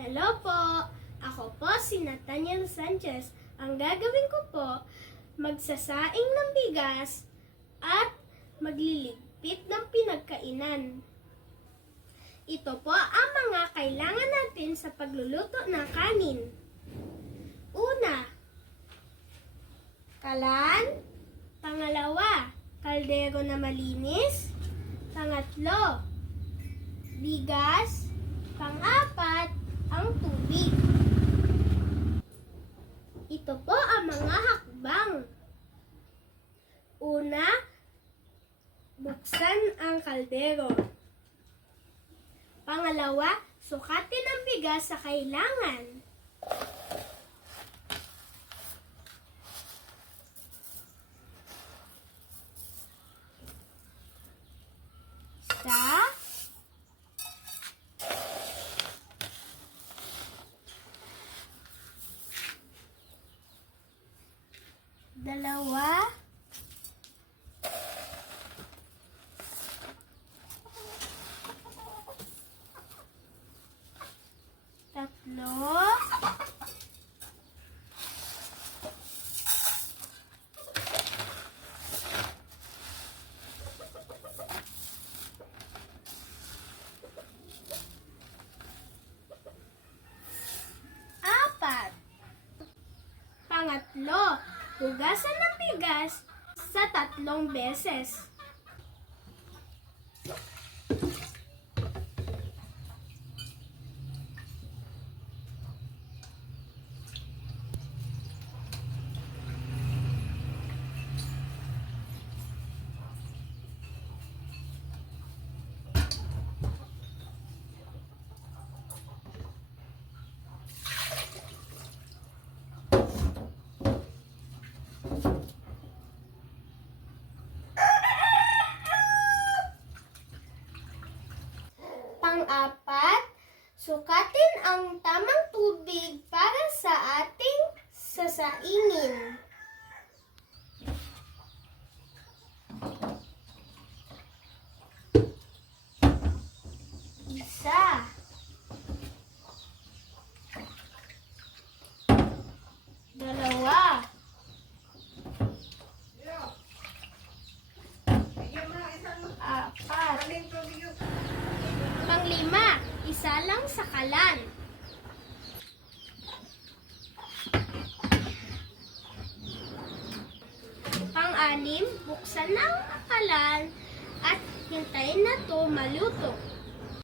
Hello po! Ako po si Nathaniel Sanchez. Ang gagawin ko po, magsasaing ng bigas at magliligpit ng pinagkainan. Ito po ang mga kailangan natin sa pagluluto ng kanin. Una, kalan. Pangalawa, kaldero na malinis. Pangatlo, bigas. Pang-apat, ang tubig. Ito po ang mga hakbang. Una, buksan ang kaldero. Pangalawa, sukatin ang bigas sa kailangan. Dalawa, tatlo, apat. Pangatlo, hugasan ng bigas sa 3 beses. Pang-apat, sukatin ang tamang tubig para sa ating sasaingin. Isa, dalawa, apat. Pang-5, isa lang sa kalan. Pang-6, buksan ang kalan at hintayin na to maluto.